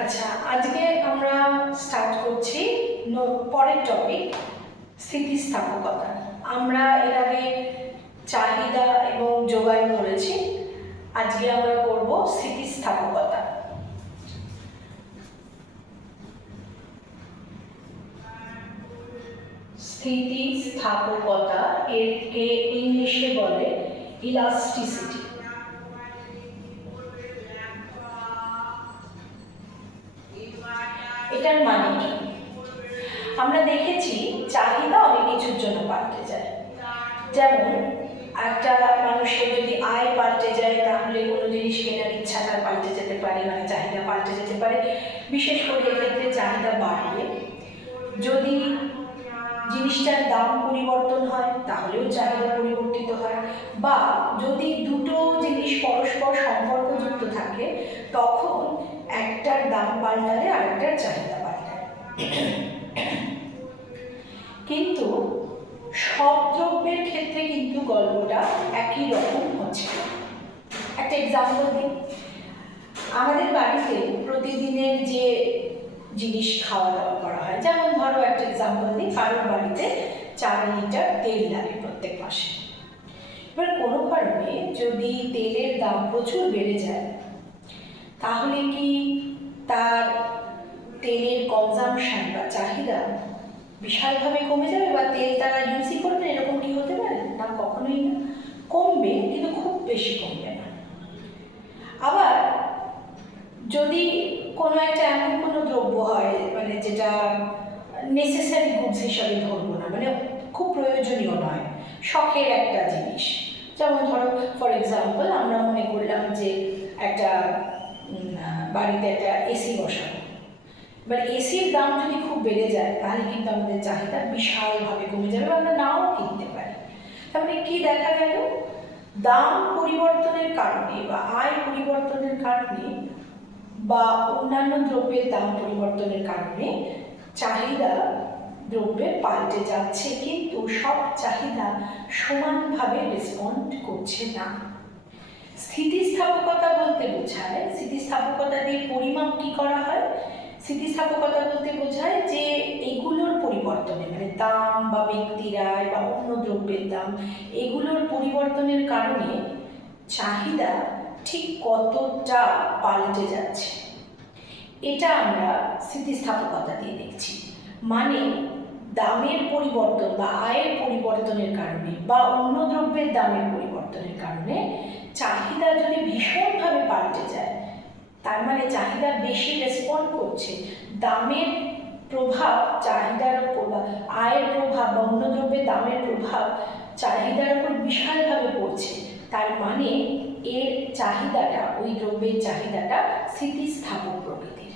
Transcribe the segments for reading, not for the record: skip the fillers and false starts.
আচ্ছা, আজকে আমরা স্টার্ট করছি পরের টপিক স্থিতিস্থাপকতা। আমরা এর আগে চাহিদা এবং যোগান করেছি, আজকে আমরা করব স্থিতিস্থাপকতা। স্থিতিস্থাপকতা এরকে ইংলিশে বলে ইলাস্টিসিটি। এটার মানে কি? আমরা দেখেছি চাহিদা অনেক কিছুর জন্য পাল্টে যায়। যেমন একটা মানুষের যদি আয় পাল্টে যায় তাহলে কোনো জিনিস কেনার ইচ্ছা তার পাল্টে যেতে পারে, মানে চাহিদা পাল্টে যেতে পারে। বিশেষ করে এক্ষেত্রে চাহিদা বাড়বে। যদি জিনিসটার দাম পরিবর্তন হয় তাহলেও চাহিদা পরিবর্তিত হয়, বা যদি দুটো জিনিস পরস্পর সম্পর্কযুক্ত থাকে তখন একটার দাম পাল্টালে আরেকটার চাহিদা পাল্টায়। কিন্তু সব দ্রব্যের ক্ষেত্রে কিন্তু গল্পটা একই রকম হচ্ছে। একটা এক্সাম্পল দিই। আমাদের বাড়িতে প্রতিদিনের যে জিনিস খাওয়া দাওয়া করা হয়, যেমন ধরো একটা এক্সাম্পল দিই, কারোর বাড়িতে 4 লিটার তেল লাগে প্রত্যেক মাসে। এবার কোনো কারণে যদি তেলের দাম প্রচুর বেড়ে যায় তাহলে কি তার তেলের কনজাম্পশন বা চাহিদা বিশালভাবে কমে যাবে, বা তেল তারা ইউজই করবে, এরকম কি হতে পারে? না, কখনোই না। কমবে, কিন্তু খুব বেশি কমবে না। আবার যদি কোনো একটা এমন কোনো দ্রব্য হয়, মানে যেটা নেসেসারি গুডস হিসাবে ধরবো না, মানে খুব প্রয়োজনীয় নয়, শখের একটা জিনিস, যেমন ধরো ফর এক্সাম্পল আমরা মনে করলাম যে একটা বাড়িতে একটা এসি বসাবো। এবার এসির দাম যদি খুব বেড়ে যায় তাহলে কিন্তু আমাদের চাহিদা বিশালভাবে কমে যাবে, আমরা নাও কিনতে পারি। তারপরে কি দেখা গেল, দাম পরিবর্তনের কারণে বা আয় পরিবর্তনের কারণে বা অন্যান্য দ্রব্যের দাম পরিবর্তনের কারণে চাহিদা দ্রব্যের পাল্টে যাচ্ছে, কিন্তু সব চাহিদা সমানভাবে রেসপন্ড করছে না। স্থিতিস্থাপকতা বলতে বোঝায়, স্থিতিস্থাপকতা দিয়ে পরিমাপ কি করা হয়? স্থিতিস্থাপকতা বলতে বোঝায় যে এগুলোর পরিবর্তনে, মানে দাম বা ব্যক্তির আয় বা অন্য দ্রব্যের দাম, এগুলোর পরিবর্তনের কারণে চাহিদা ঠিক কতটা পাল্টে যাচ্ছে, এটা আমরা স্থিতিস্থাপকতা দিয়ে দেখছি। মানে দামের পরিবর্তন বা আয়ের পরিবর্তনের কারণে বা অন্য দ্রব্যের দামের পরিবর্তনের কারণে চাহিদা যদি ভীষণভাবে পাল্টে যায়, তার মানে চাহিদা বেশি রেসপন্ড করছে, দামের প্রভাব চাহিদার উপর বা আয়ের প্রভাব বা অন্য দ্রব্যের দামের প্রভাব চাহিদার উপর বিশালভাবে পড়ছে, তার মানে এর চাহিদাটা, ওই দ্রব্যের চাহিদাটা স্থিতিস্থাপক প্রকৃতির।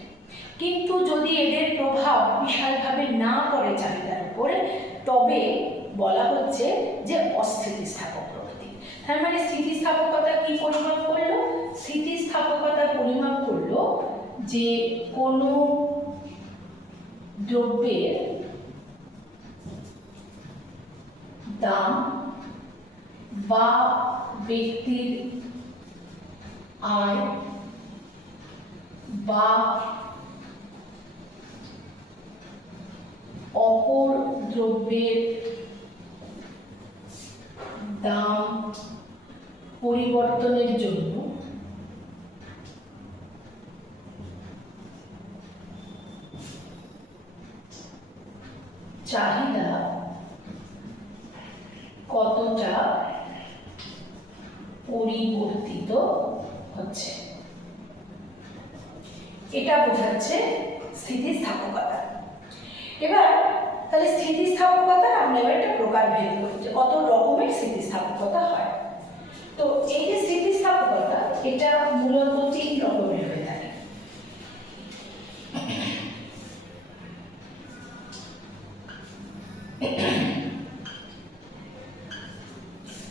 কিন্তু যদি এদের প্রভাব বিশালভাবে না পড়ে চাহিদার উপরে, তবে বলা হচ্ছে যে অস্থিতিস্থাপক প্রকৃতি। তার মানে স্থিতিস্থাপকতা কি পরিমাপ করলো? স্থিতিস্থাপকতা পরিমাপ করলো যে কোনো দ্রব্যের দাম বা ব্যক্তির আয় বা অপর দ্রব্যের দাম পরিবর্তনের জন্য চাহিদা কতটা পরিবর্তিত হচ্ছে, এটা বোঝাচ্ছে স্থিতিস্থাপকতা। এবার তাহলে স্থিতিস্থাপকতা আমরা এবার একটা প্রকারভেদ করি যে কত রকমের স্থিতিস্থাপকতা হয়। তো এই যে স্থিতিস্থাপকতা, এটা মূলত 3 রকমের হয়ে থাকে।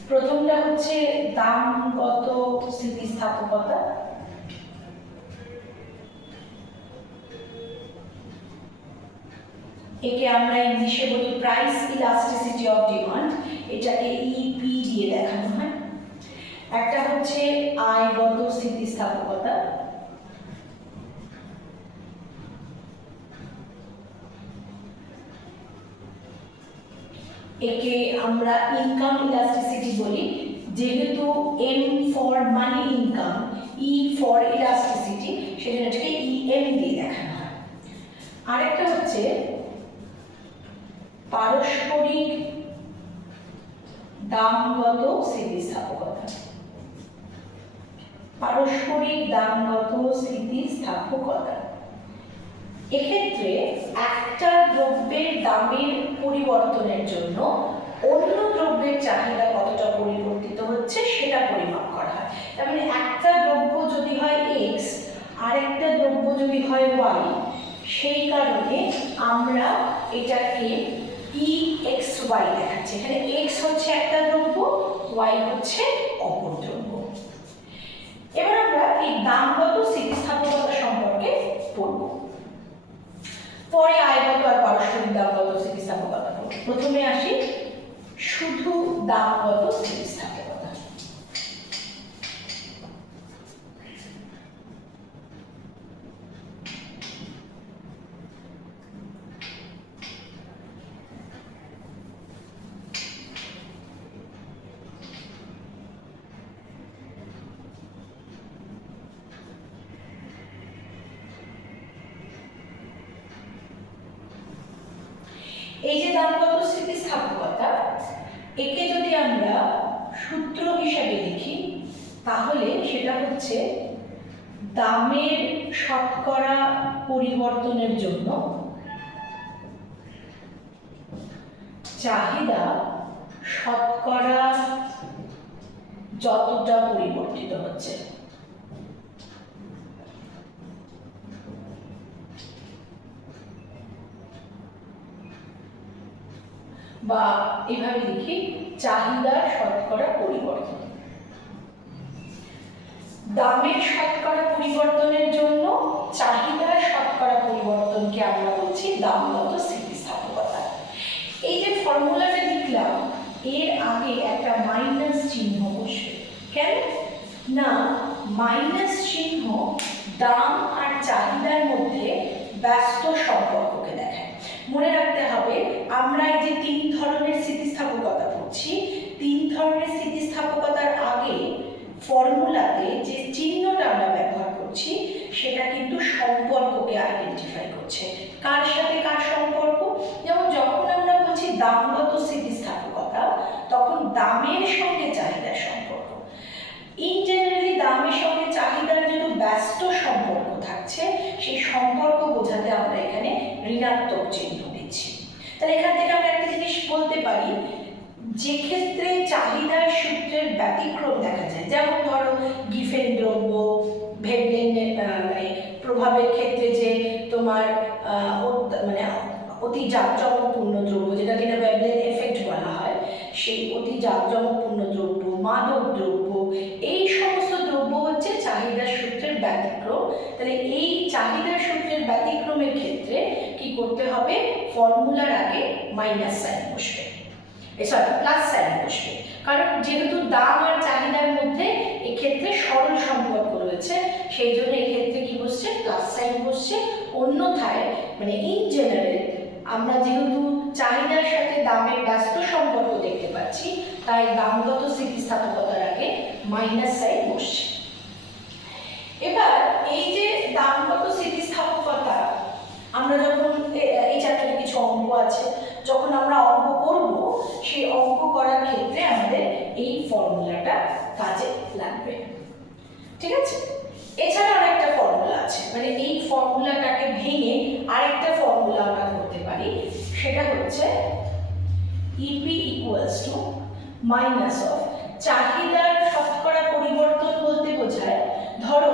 প্রথমটা হচ্ছে দামগত স্থিতিস্থাপকতা। একে আমরা ইংলিশে বলি প্রাইস ইলাস্টিসিটি অফ ডিমান্ড, এটাকে ইপি দিয়ে দেখানো হয়। একটা হচ্ছে আয়গত স্থিতিস্থাপকতা, একে আমরা ইনকাম ইলাস্টিসিটি বলি, যেহেতু M for money income, E for elasticity, সেজন্য এটাকে ইএম দিয়ে দেখানো হয়। আরেকটা হচ্ছে পারস্পরিক দামগত স্থিতিস্থাপকতা। পারস্পরিক দামগত স্থিতিস্থাপকতা এক্ষেত্রে একটা দ্রব্যের দামের পরিবর্তনের জন্য অন্য দ্রব্যের চাহিদা কতটা পরিবর্তিত হচ্ছে সেটা পরিমাপ করা হয়। তার মানে একটা দ্রব্য যদি হয় এক্স আর একটা দ্রব্য যদি হয় ওয়াই, সেই কারণে আমরা এটাকে ই এক্স ওয়াই দেখাচ্ছি। এখানে এক্স হচ্ছে একটা দ্রব্য, ওয়াই হচ্ছে অপর দ্রব্য। এবার আমরা এই দামগত স্থিতিস্থাপকতা সম্পর্কে পড়ব, পরে আয়গত আর পারস্পরিক দামগত স্থিতিস্থাপকতা পড়ব। প্রথমে আসি শুধু দামগত স্থিতিস্থাপকতা। এই যে দামগত স্থিতিস্থাপকতা, একে যদি আমরা সূত্র হিসাবে লিখি তাহলে সেটা হচ্ছে দামের শতকরা পরিবর্তনের জন্য চাহিদা শতকরা যতটা পরিবর্তিত হচ্ছে, বা এভাবে লিখি চাহিদার শতকরা পরিবর্তন। দামের শতকরা পরিবর্তনের জন্য চাহিদার শতকরা পরিবর্তনকে আমরা বলছি দামগত স্থিতিস্থাপকতা। এই যে ফর্মুলাটা লিখলাম এর আগে একটা মাইনাস চিহ্ন বসবে। কেন না, মাইনাস চিহ্ন দাম আর চাহিদার মধ্যে ব্যস্ত সম্পর্ককে দেখায়। মনে রাখতে হবে আমরা এই যে তিন ধরনের স্থিতিস্থাপকতা পড়ছি, তিন ধরনের স্থিতিস্থাপকতার আগে ফর্মুলাতে যে চিহ্নটা আমরা ব্যবহার করছি সেটা কিন্তু সম্পর্ককে আইডেন্টিফাই করছে। কার সাথে কার সম্পর্ক? যেমন যখন আমরা বলছি দামগত স্থিতিস্থাপকতা, তখন দামের সঙ্গে চাহিদার সম্পর্ক। ইন জেনারেলি দামের সঙ্গে চাহিদার যেহেতু ব্যস্ত সম্পর্ক থাকছে, সেই সম্পর্ক বোঝাতে আমরা এখানে ঋণাত্মক চিহ্ন দিচ্ছি। তাহলে এখান থেকে আমরা একটা জিনিস বলতে পারি, যে ক্ষেত্রে চাহিদার সূত্রের ব্যতিক্রম দেখা যায়, যেমন ধরো গিফেন দ্রব্য, ভেবলেনের মানে প্রভাবের ক্ষেত্রে যে তোমার মানে অতি জাঁকজমকপূর্ণ দ্রব্য, যেটা কিনা ভেবলেন এফেক্ট বলা হয়, সেই অতি জাঁকজমকপূর্ণ দ্রব্য, মাদক দ্রব্য, এই সমস্ত দ্রব্য হচ্ছে চাহিদার সূত্রের ব্যতিক্রম। তাহলে এই চাহিদার সূত্রের ব্যতিক্রমের ক্ষেত্রে কি করতে হবে? ফর্মুলার আগে মাইনাস সাইন বসবে, সরি প্লাস সাইন বসবে, কারণ যেহেতু দাম আর চাহিদার মধ্যে এক্ষেত্রে সরল সম্পর্ক রয়েছে, সেই জন্য এক্ষেত্রে কি বসছে? প্লাস সাইন বসছে। অন্যথায় মানে ইন জেনারেল আমরা যেহেতু চাহিদার সাথে দামের ব্যস্ত সম্পর্ক দেখতে পাচ্ছি, তাই দামগত স্থিতিস্থাপকতার আগে মাইনাস সাইন বসছে। এবার এই যে দামগত স্থিতিস্থাপকতা, আমরা যখন এই চ্যাপ্টারে কিছু অঙ্ক আছে, যখন আমরা অঙ্ক করব, সেই অঙ্ক করার ক্ষেত্রে আমাদের এই ফর্মুলাটা কাজে লাগবে। ঠিক আছে? এছাড়া আরেকটা ফর্মুলা আছে, মানে এই ফর্মুলাটাকে ভেঙে আরেকটা ফর্মুলা আমরা করতে পারি, সেটা হচ্ছে EP equals to minus of চাহিদার শতকরা পরিবর্তন বলতে বোঝায়, ধরো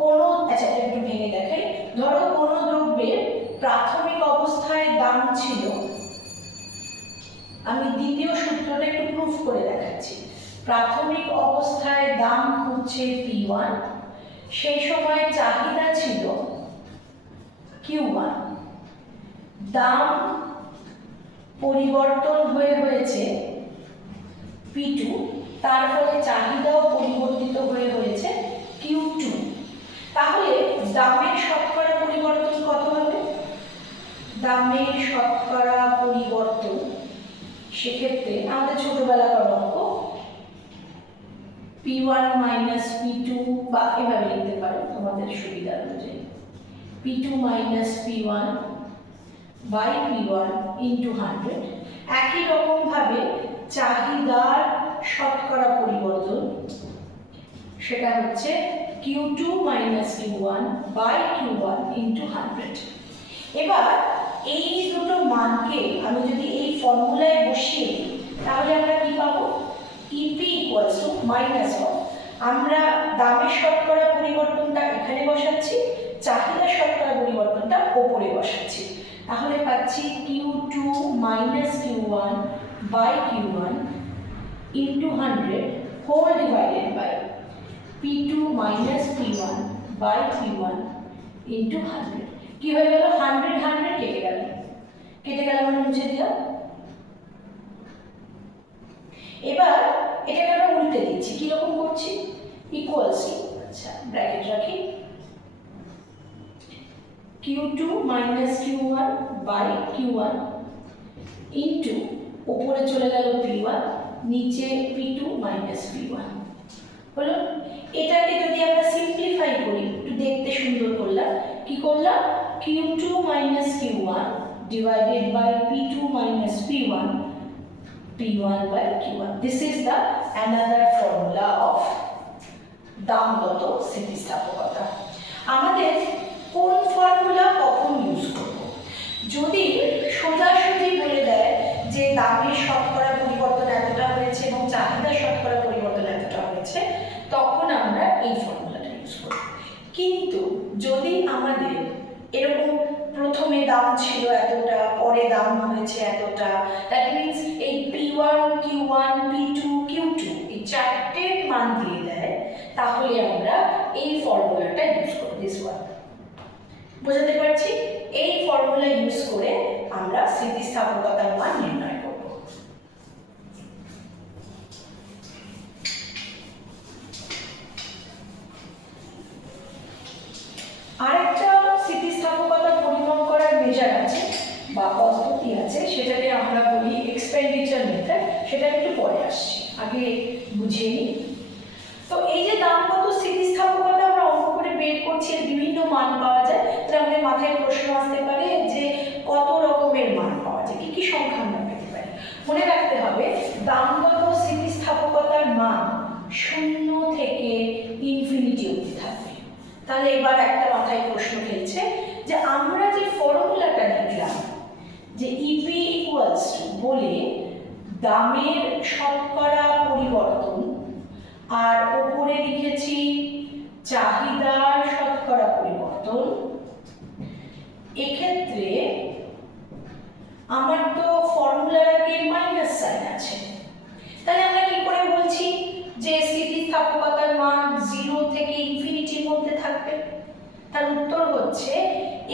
কোনো, আচ্ছা একটু ভেঙে দেখাই, ধরো কোনো দ্রব্যের প্রাথমিক অবস্থায় দাম ছিল, আমি দ্বিতীয় সূত্রটা একটু প্রুফ করে দেখাচ্ছি। প্রাথমিক অবস্থায় দাম হচ্ছে P1, সেই সময় চাহিদা ছিল Q1, দাম পরিবর্তন হয়েছে P2, তার ফলে চাহিদাও পরিবর্তিত হয়েছে Q2। তাহলে দামের শতকরা পরিবর্তন কত হবে? দামের শতকরা পরিবর্তন সেক্ষেত্রে আমাদের ছোটবেলাকার অঙ্ক P1 মাইনাস P2 বা এভাবে লিখতে পারো তোমাদের সুবিধা অনুযায়ী, P2 minus P1 by P1 into 100। একই রকমভাবে চাহিদার শতকরা পরিবর্তন, সেটা হচ্ছে Q2 minus Q1 by Q1 into 100। এবার এই দুটো মানকে আমি যদি এই ফর্মুলায় বসিয়ে দিই তাহলে আমরা কি পাবো? EP equals to minus of, আমরা দামের শতকরা পরিবর্তনটা এখানে বসাচ্ছি, চাহিদার শতকরা পরিবর্তনটা ওপরে বসাচ্ছি, তাহলে পাচ্ছি Q2 minus Q1 by Q1 into 100 whole divided by P2 minus P1 by P1 into 100। কি হয়ে গেল? 100 100 কেটে গেল, মানে মুছে দিলাম। এবার এটাকে আমরা উল্টে দিচ্ছি, কিরকম করছি? ইকুয়ালস টু, আচ্ছা ব্র্যাকেট রাখি, Q2 minus Q1 by Q1 into উপরে চলে গেল P1, নিচে P2 মাইনাস P1 হলো। এটাকে যদি আমরা সিম্পলিফাই করি, একটু দেখতে সুন্দর করলাম, কি করলাম? Q2 minus Q1 divided by P2 minus P1, P1 by Q1. This is the another formula of দামগত স্থিতিস্থাপকতা। আমাদের কোন ফর্মুলা কখন ইউজ করব? যদি সোজাসুজি বলে দেয় যে দামের শতকরা পরিবর্তন এতটা হয়েছে এবং চাহিদার শতকরা পরিবর্তন এতটা হয়েছে, তখন আমরা এই ফর্মুলাটা ইউজ করব। কিন্তু যদি আমাদের এরকম প্রথমে দাম ছিল এতটা, পরে দাম হয়েছে এতটা, দ্যাট মিনস এই P1 Q1 P2 Q2 এই চারটের মান দিয়ে দেয়, তাহলে আমরা এই ফর্মুলাটা ইউজ করব। দিস ওয়ান বোঝাতে পারছি? এই ফর্মুলা ইউজ করে আমরা স্থিতিস্থাপকতার মান নির্ণয় করব। আরেকটা স্থিতিস্থাপকতা পরিমাপ করার মেজার আছে বা পদ্ধতি আছে, সেটাকে আমরা বলি এক্সপেন্ডিচার মেথড। সেটা একটু পরে আসছি, আগে বুঝিয়ে নিই। তো এই যে দামগত স্থিতিস্থাপকতা আমরা অঙ্ক করে বের করছি, বিভিন্ন মান পাওয়া যায়, তাহলে আমাদের মাথায় প্রশ্ন আসতে পারে যে কত রকমের মান পাওয়া যায়, কি কি সংখ্যা আমরা পেতে পারি। মনে রাখতে হবে দামগত স্থিতিস্থাপকতার মান 0 থেকে ইনফিনিটি অবধি থাকবে। তাহলে এবার একটা মাথায় প্রশ্ন খেলছে যে আমরা যে ফর্মুলাটা লিখলাম যে EP ইকুয়ালস টু বলে দামের শতকরা পরিবর্তন আর উপরে লিখেছি চাহিদার শতকরা পরিবর্তন, এক্ষেত্রে আমার তো ফর্মুলার আগে মাইনাস সাইন আছে, তাহলে আমরা কি করে বলছি যে স্থিতিস্থাপকতার মান 0 থেকে ইনফিনিটির মধ্যে থাকবে? তার উত্তর হচ্ছে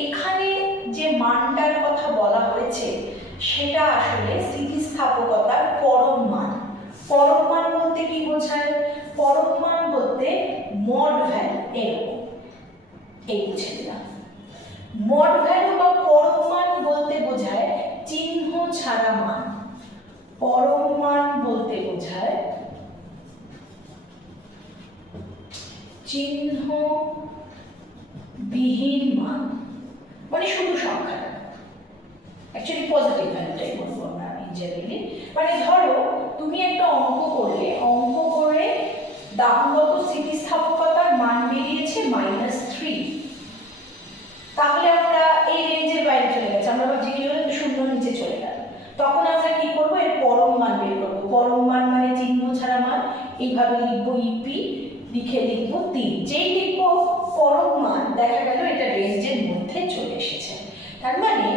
এখানে যে মানটার কথা বলা হয়েছে সেটা আসলে স্থিতিস্থাপকতার পরম মান। পরম মান বলতে কি বোঝায়? পরম মান বলতে মড ভ্যালু, এই বুঝে দিলাম। মড ভ্যালু বা পরম মান বলতে বোঝায় চিহ্ন ছাড়া মান। পরম মান বলতে বোঝায় চিহ্ন বিহীন মান, মানে শুধু সংখ্যাটা, অ্যাকচুয়ালি পজিটিভ ভ্যালুটাই বলবো আমরা জেনারেলি। মানে ধরো তুমি একটা অঙ্ক করলে, দামগত স্থিতিস্থাপকতার মান বেরিয়েছে -3, তাহলে আমরা এই রেঞ্জের বাইরে চলে গেছে, আমরা ভাবছি কি হলো, 0 নিচে চলে গেল, তখন আমরা কি করব? এর পরম মান বের করবো। পরম মান মানে চিহ্ন ছাড়া মান, এইভাবে লিখবো EP, লিখে লিখবো 3। যেই লিখবো পরম মান, দেখা গেল এটা রেঞ্জের মধ্যে চলে এসেছে। তার মানে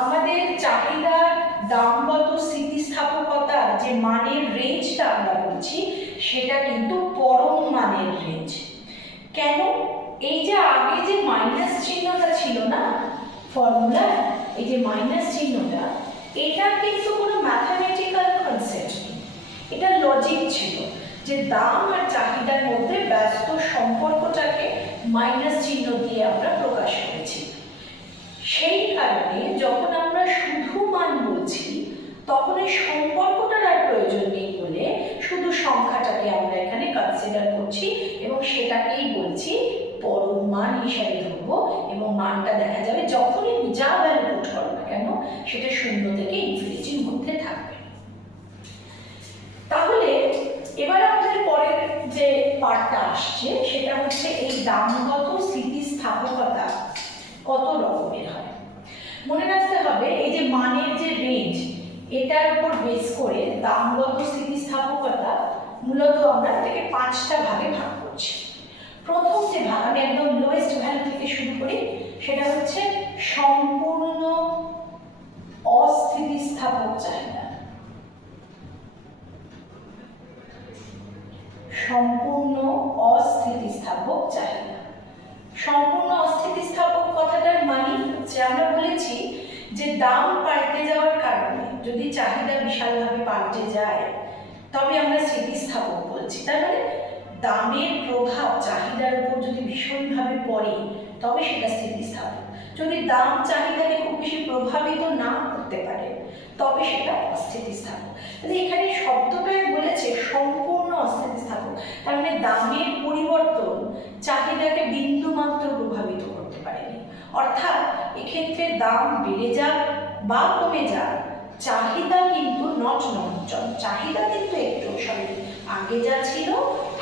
আমাদের চাহিদার দামগত স্থিতিস্থাপকতার যে মানের রেঞ্জটা আমরা বলছি সেটা কিন্তু পরম মানের রেঞ্জ। কেন? এই যে আগে যে মাইনাস চিহ্নটা ছিল না ফর্মুলা, এই যে মাইনাস চিহ্নটা, এটা কিন্তু কোনো ম্যাথমেটিক্যাল কনসেপ্ট নেই, এটা লজিক ছিল যে দাম আর চাহিদার মধ্যে ব্যস্ত সম্পর্কটাকে মাইনাস চিহ্ন দিয়ে আমরা প্রকাশ করেছি। সেই কারণে যখন আমরা শুধু মান বলছি, তখন এই সম্পর্কটার আর প্রয়োজন নেই বলে শুধু সংখ্যাটাকে আমরা এখানে কনসিডার করছি এবং সেটাকেই বলছি পরম মান হিসাবে ধরবো, এবং মানটা দেখা যাবে যখনই যা ভ্যালু পুট করো না কেন সেটা 0 থেকে ইনফিনিটির মধ্যে থাকবে। তাহলে এবার আমাদের পরের যে পার্টটা আসছে সেটা হচ্ছে এই দামগত স্থিতিস্থাপকতা কত রকমের হয়। মনে রাখতে হবে এই যে মানের যে রেঞ্জ, এটার উপর বেস করে দামগত স্থিতিস্থাপকতা মূলত আমরা এটাকে 5টা ভাগে ভাগ করছি। প্রথম যে ভাগ, আমি একদম লোয়েস্ট ভ্যালু থেকে শুরু করি, সেটা হচ্ছে সম্পূর্ণ অস্থিতিস্থাপক চাহিদা। সম্পূর্ণ অস্থিতিস্থাপক চাহিদা। সম্পূর্ণ অস্থিতিস্থাপক কথাটার মানে হচ্ছে, আমরা বলেছি যে দাম পাল্টে যাওয়ার কারণে যদি চাহিদা বিশালভাবে পাল্টে যায় তবে আমরা স্থিতিস্থাপক বলছি। তার মানে দামের প্রভাব চাহিদার উপর যদি ভীষণভাবে পড়ে তবে সেটা স্থিতিস্থাপক। যদি দাম চাহিদাকে খুব বেশি প্রভাবিত না করতে পারে তবে সেটা অস্থিতিস্থাপক। তাহলে এখানে শব্দটাই বলেছে সম্পূর্ণ অস্থিতিস্থাপক, তার মানে দামের পরিবর্তন চাহিদাকে বিন্দুমাত্র প্রভাবিত করতে পারেনি। অর্থাৎ এক্ষেত্রে দাম বেড়ে যাক বা কমে যাক, চাহিদা কিন্তু নট নচল, চাহিদা কিন্তু একটু আগে যা ছিল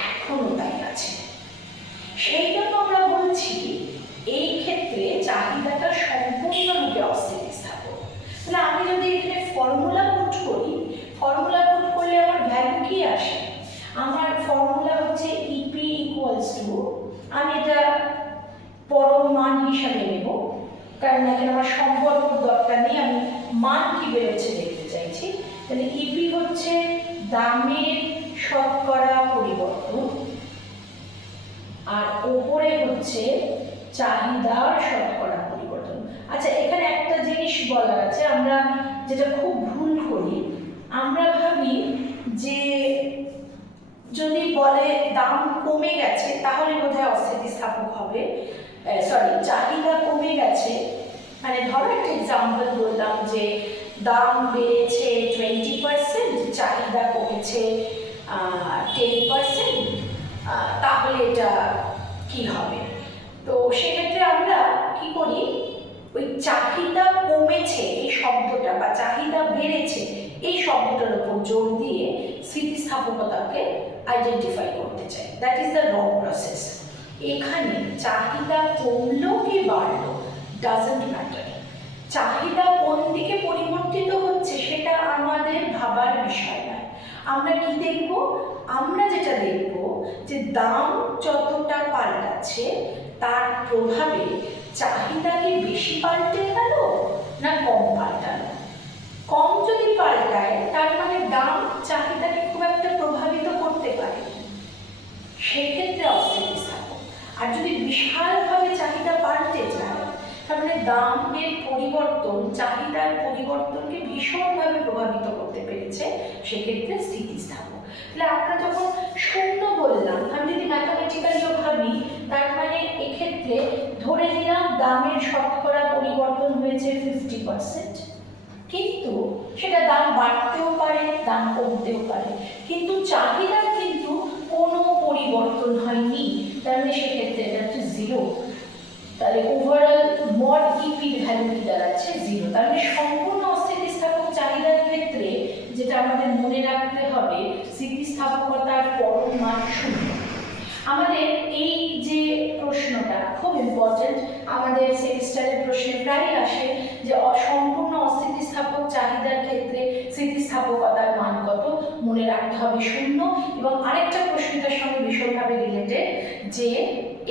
এখনো তাই আছে। সেই জন্য আমরা বলছি এই ক্ষেত্রে চাহিদাটা সম্পূর্ণরূপে অস্থিতিস্থাপক। তাহলে আমি যদি এখানে ফর্মুলা পুট করি, ফর্মুলা পুট করলে আমার ভ্যালু কি আসে? আমার ফর্মুলা হচ্ছে ইপি ইকুয়ালস টু, আমি এটা পরম মান হিসাবে নেব কারণ এখানে আমার সম্পর্ক দরকার নেই, আমি মান কি বেরোচ্ছে দেখতে চাইছি। তাহলে ইপি হচ্ছে দামের শতকরা পরিবর্তন আর ওপরে হচ্ছে চাহিদার শতকরা পরিবর্তন। আচ্ছা, এখানে একটা জিনিস বলার আছে, আমরা যেটা খুব ভুল করি, আমরা ভাবি যে যদি বলে দাম কমে গেছে তাহলে বোধহয় অস্থিতিস্থাপক হবে, সরি চাহিদা কমে গেছে, মানে ধরো একটা এক্সাম্পল বললাম যে দাম বেড়েছে 20%, চাহিদা কমেছে 10%, তাহলে এটা কি হবে? তো সেক্ষেত্রে আমরা কি করি, ওই চাহিদা কমেছে এই শব্দটা বা চাহিদা বেড়েছে এই শব্দটার উপর জোর দিয়ে স্থিতিস্থাপকতাকে আইডেন্টিফাই করতে চাই। That is the wrong process. এখানে চাহিদা কমলো কি বাড়লো ডাজন্ট ম্যাটার, চাহিদা কোন দিকে পরিবর্তিত হচ্ছে সেটা আমাদের ভাবার বিষয় নয়। আমরা কি দেখব? আমরা যেটা দেখব যে দাম যতটা পাল্টাচ্ছে তার প্রভাবে চাহিদা কি বেশি পাল্টে গেল না কম পাল্টালো। কম যদি পাল্টায় তার মানে দাম চাহিদাকে খুব একটা প্রভাবিত করতে পারে, সেক্ষেত্রে অস্থিতিস্থাপক। আর যদি বিশালভাবে চাহিদা পাল্টে যায় তার মানে দামের পরিবর্তন চাহিদার পরিবর্তনকে ভীষণভাবে প্রভাবিত করতে পেরেছে, সেক্ষেত্রে স্থিতিস্থাপক। তাহলে আমরা যখন শূন্য বললাম, আমি যদি ম্যাথামেটিক্যালিও ভাবি তার মানে এক্ষেত্রে ধরে নিলাম দামের শতকরা পরিবর্তন হয়েছে 50%, কিন্তু সেটা দাম বাড়তেও পারে দাম কমতেও পারে, কিন্তু চাহিদার কিন্তু কোনো পরিবর্তন হয়নি, তার মানে সেক্ষেত্রে এটা হচ্ছে 0। তাহলে ওভারঅল মড ইপির ভ্যালু কি দাঁড়াচ্ছে 0। তার মানে সম্পূর্ণ অস্থিতিস্থাপক চাহিদার ক্ষেত্রে যেটা আমাদের মনে রাখতে হবে, স্থিতিস্থাপকতার পরম মান 0। আমাদের এই যে প্রশ্নটা খুব ইম্পর্টেন্ট, আমাদের সেমিস্টারের প্রশ্নে প্রায়ই আসে যে সম্পূর্ণ অস্থিতিস্থাপক চাহিদার ক্ষেত্রে স্থিতিস্থাপকতার মান কত, মনে রাখতে হবে 0। এবং আরেকটা প্রশ্নটার সঙ্গে ভীষণভাবে রিলেটেড যে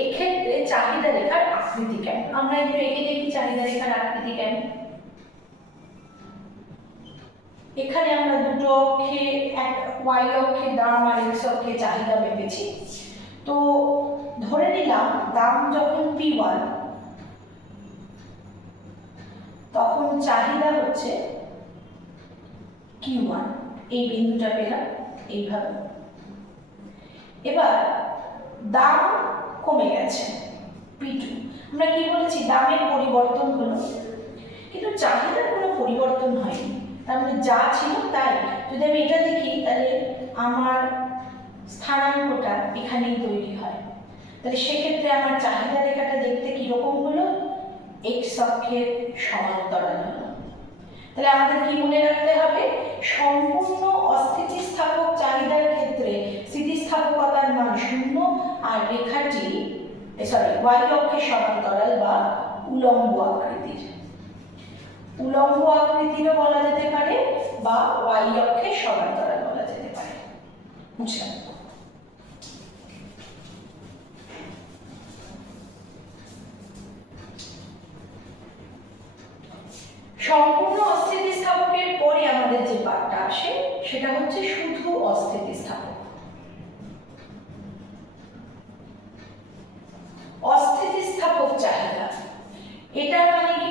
এক্ষেত্রে চাহিদা রেখার আকৃতি কেমন। আমরা একটু এঁকে দেখি চাহিদা রেখার আকৃতি কেমন। এখানে আমরা দুটো অক্ষে, ওয়াই অক্ষে দাম আর এক্স অক্ষে চাহিদা মেপেছি। তো ধরে নিলাম দাম যখন P1 তখন চাহিদা হচ্ছে Q1, এই বিন্দুটা পেলাম এইভাবে। এবার দাম কমে গেছে P2, আমরা কি বলেছি দামের পরিবর্তন হলো, কিন্তু চাহিদার কোনো পরিবর্তন হয়নি। তার মানে যা ছিল তাই। যদি আমি এটা দেখি তাহলে আমার স্থানাঙ্কটা এখানেই তৈরি হয়। তাহলে সেক্ষেত্রে আমার চাহিদা রেখাটা দেখতে কীরকম হলো? এক্স অক্ষের সমান্তরাল হলো। তাহলে আমাদের কি মনে রাখতে হবে? সম্পূর্ণ অস্থিতিস্থাপক চাহিদার ক্ষেত্রে স্থিতিস্থাপকতার মান 0 আর রেখাটি ওয়াই অক্ষের সমান্তরাল বা উলম্ব আকৃতির। উলম্ব আকৃতিরও বলা যেতে পারে বা ওয়াই অক্ষের সমান্তরাল বলা যেতে পারে। বুঝলাম? সম্পূর্ণ অস্থিতিস্থাপকের পরে আমাদের যে পার্টটা আসে সেটা হচ্ছে শুধু অস্থিতিস্থাপক। অস্থিতিস্থাপক চাহিদা এটা মানে কি?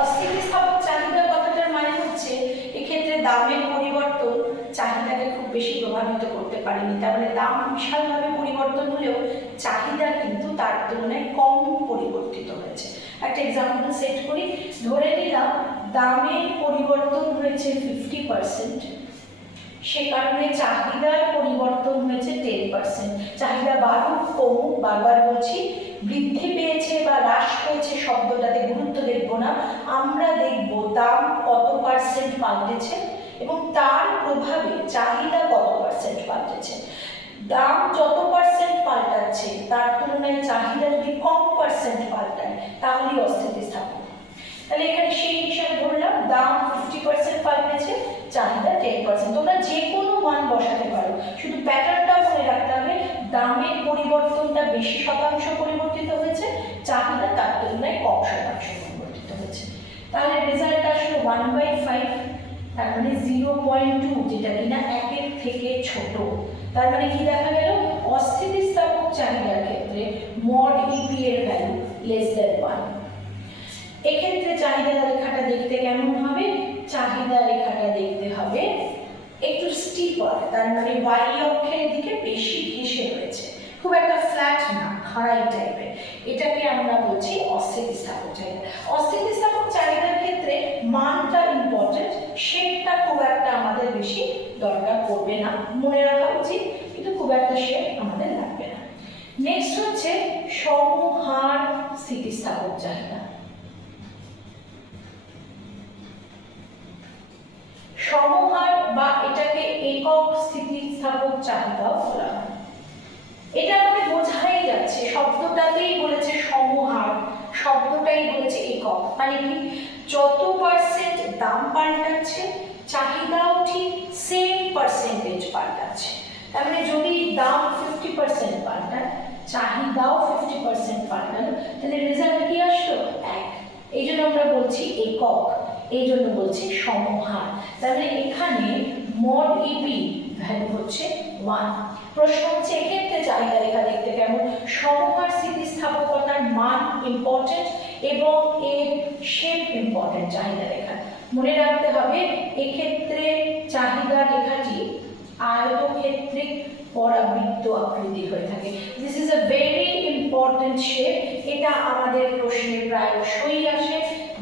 অস্থিতিস্থাপক চাহিদা কথাটার মানে হচ্ছে এক্ষেত্রে দামের পরিবর্তন চাহিদাকে খুব বেশি প্রভাবিত করতে পারেনি। তার মানে দাম বিশালভাবে পরিবর্তন হলেও চাহিদা কিন্তু তার তুলনায় কম পরিবর্তিত হয়েছে। একটা এক্সাম্পল সেট করি, ধরে নিলাম দামের পরিবর্তন হয়েছে 50%, সে কারণে চাহিদার পরিবর্তন হয়েছে 10%। চাহিদা বাড়ুক কমুক, বারবার বলছি, বৃদ্ধি পেয়েছে বা হ্রাস পেয়েছে শব্দটাতে গুরুত্ব দেখব না, আমরা দেখব দাম কত পার্সেন্ট পাল্টেছে এবং তার প্রভাবে চাহিদা কত পার্সেন্ট পাল্টেছে। দাম যত পার্সেন্ট পাল্টাচ্ছে তার তুলনায় চাহিদা যদি কম পার্সেন্ট পাল্টায় তাহলেই অস্থিতিস্থাপক। তাহলে এখানে সেই হিসাবে ধরলাম দাম 50% পাল্টেছে, চাহিদা 10%। তোমরা যে কোনো মান বসাতে পারো, শুধু প্যাটার্নটা মনে রাখতে হবে, দামের পরিবর্তনটা বেশি শতাংশ পরিবর্তিত হয়েছে, চাহিদা তার তুলনায় কম শতাংশ পরিবর্তিত হয়েছে। তাহলে রেজাল্ট আসলো 1/5, তার মানে 0.2, যেটা কিনা 1-এর থেকে ছোট। তার মানে কি দেখা গেল? অস্থিতিস্থাপক চাহিদার ক্ষেত্রে মড ইপি এর ভ্যালু <1। এক্ষেত্রে চাহিদা রেখাটা দেখতে কেমন হবে? চাহিদা রেখাটা দেখতে হবে একটু স্টিপার, তার মানে ওয়াই অক্ষের দিকে বেশি ঘেঁষে রয়েছে, খুব একটা ফ্ল্যাট না, খাড়াই টাইপের। এটাকে আমরা বলছি অস্থিতিস্থাপক চাহিদা। অস্থিতিস্থাপক চাহিদার ক্ষেত্রে মানটা ইম্পর্টেন্ট, শেপটা খুব একটা আমাদের বেশি দরকার পড়বে না, মনে রাখা উচিত, কিন্তু খুব একটা শেপ আমাদের লাগবে না। নেক্সট হচ্ছে সমহার স্থিতিস্থাপক চাহিদা। সমহার বা এটাকে একক স্থিতিস্থাপক চাহিদাও বলা হয়। এটা আমাদের বোঝাই যাচ্ছে, শব্দটাতেই বলেছে সমহার, শব্দটাই বলেছে একক, মানে কি? যত পার্সেন্ট দাম পাল্টাচ্ছে চাহিদাও ঠিক সেম পার্সেন্টেজ পাল্টাচ্ছে। তার মানে যদি দাম 50% পাল্টায়, চাহিদাও 50% পাল্টালো, তাহলে রেজাল্ট কি আসলো? 1। এই জন্য আমরা বলছি একক, এই জন্য বলছি সমহার। তাহলে এখানে মড ইপি ভ্যালু হচ্ছে 1। প্রশ্ন হচ্ছে এক্ষেত্রে চাহিদা রেখা দেখতে কেমন? সমহার স্থিতিস্থাপকতার মান ইম্পর্টেন্ট এবং এর শেপ ইম্পর্টেন্ট চাহিদা রেখা। মনে রাখতে হবে এক্ষেত্রে চাহিদা রেখাটি আয়তক্ষেত্রিক পরাবৃত্ত আকৃতি হয়ে থাকে। This is a very important shape. এটা আমাদের প্রশ্নে প্রায়শই আসে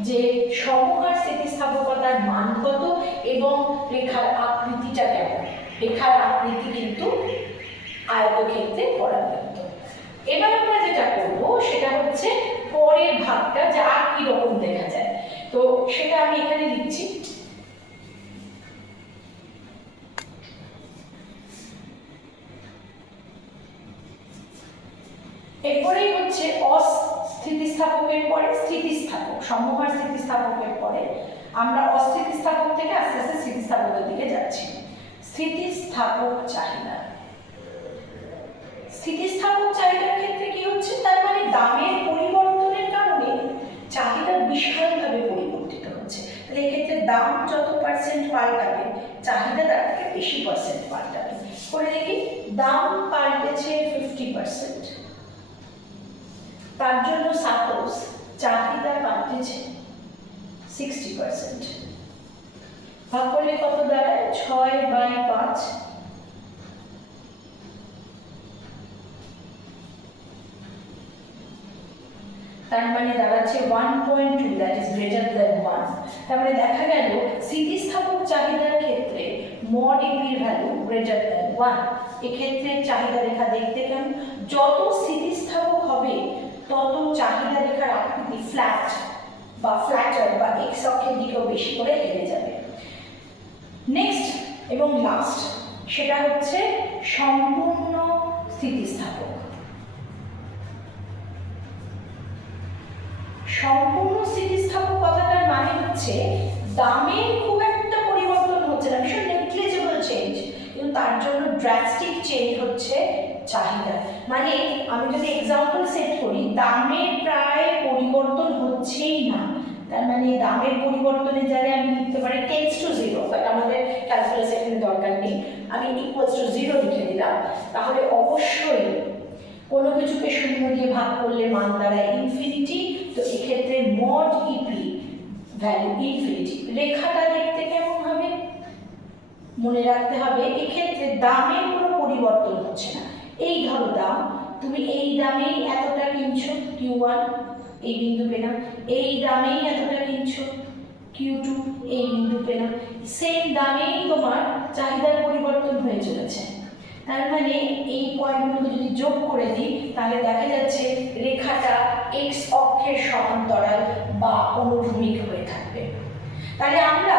যে সমহার স্থিতিস্থাপকতার মান কত এবং রেখার আকৃতিটা কেমন। রেখার আকৃতি কিন্তু আয়তক্ষেত্রে পরাবৃত্ত। এবার আমরা যেটা করব সেটা হচ্ছে পরের ভাগটা, যে আর কি রকম দেখা যায়, তো সেটা আমি এখানে লিখছি। এরপরেই হচ্ছে অস্থিতিস্থাপকের পরে স্থিতিস্থাপক, সমহার স্থিতিস্থাপকের পরে আমরা অস্থিতিস্থাপক থেকে আস্তে আস্তে স্থিতিস্থাপকের দিকে যাচ্ছি। স্থিতিস্থাপক চাহিদা। স্থিতিস্থাপক চাহিদার ক্ষেত্রে কি হচ্ছে? তার মানে দামের পরিবর্তনের কারণে চাহিদা বিশালভাবে পরিবর্তিত হচ্ছে। তাহলে এক্ষেত্রে দাম যত পার্সেন্ট পাল্টাবে চাহিদা তার থেকে বেশি পার্সেন্ট পাল্টাবে। করে দেখি, দাম পাল্টেছে 50%, তার জন্য সাপোজ চাহিদা পাল্টেছে 60%। ভাগ করলে কত দাঁড়ায়? 6/5। তার মানে দাঁড়াচ্ছে 1.2, দ্যাট ইজ গ্রেটার দ্যান 1। তার মানে দেখা গেল স্থিতিস্থাপক চাহিদার ক্ষেত্রে মড ইপির ভ্যালু গ্রেটার দ্যান 1। এক্ষেত্রে চাহিদা রেখা দেখতে কেমন? যত স্থিতিস্থাপক হবে তত চাহিদা রেখার আকৃতি ফ্ল্যাট বা ফ্ল্যাটার বা এক্স অক্ষের দিকেও বেশি করে এড়ে যাবে। নেক্সট এবং লাস্ট সেটা হচ্ছে সম্পূর্ণ স্থিতিস্থাপক। সম্পূর্ণ স্থিতিস্থাপক কথাটার মানে হচ্ছে দামের খুব একটা পরিবর্তন হচ্ছে না, ভীষণ নেগলিজেবল চেঞ্জ, কিন্তু তার জন্য ড্রাস্টিক চেঞ্জ হচ্ছে চাহিদা। মানে আমি যদি এক্সাম্পল সেট করি, দামের প্রায় পরিবর্তন হচ্ছেই না, তার মানে দামের পরিবর্তনের জায়গায় আমি লিখতে পারি টেন্স টু 0, বাট আমাদের ক্যালকুলাস এখানে দরকার নেই, আমি ইকুয়ালস টু 0 লিখে দিলাম। তাহলে অবশ্যই কোনো কিছুকে শূন্য দিয়ে ভাগ করলে মান দাঁড়ায় ইনফিনিটি, তো এক্ষেত্রে মড ইপি ভ্যালু ইনফিনিটি। রেখাটা দেখতে কেমন হবে মনে রাখতে হবে, এক্ষেত্রে দামের কোনো পরিবর্তন হচ্ছে না। এই ধরো দাম, তুমি এই দামেই এতটা কিনছো Q1, এই বিন্দু পেলাম, এই দামেই এতটা কিনছো Q2, এই বিন্দু পেলাম, সেম দামেই তোমার চাহিদার পরিবর্তন হয়ে চলেছে। তার মানে এই পয়েন্টগুলোকে যদি যোগ করে দিই তাহলে দেখা যাচ্ছে রেখাটা এক্স অক্ষের সমান্তরাল বা অনুভূমিক হয়ে থাকবে। তাহলে আমরা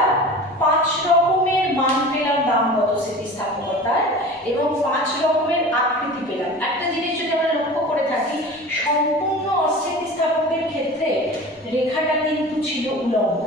5 রকমের মান পেলাম দামগত স্থিতিস্থাপকতার, এবং 5 রকমের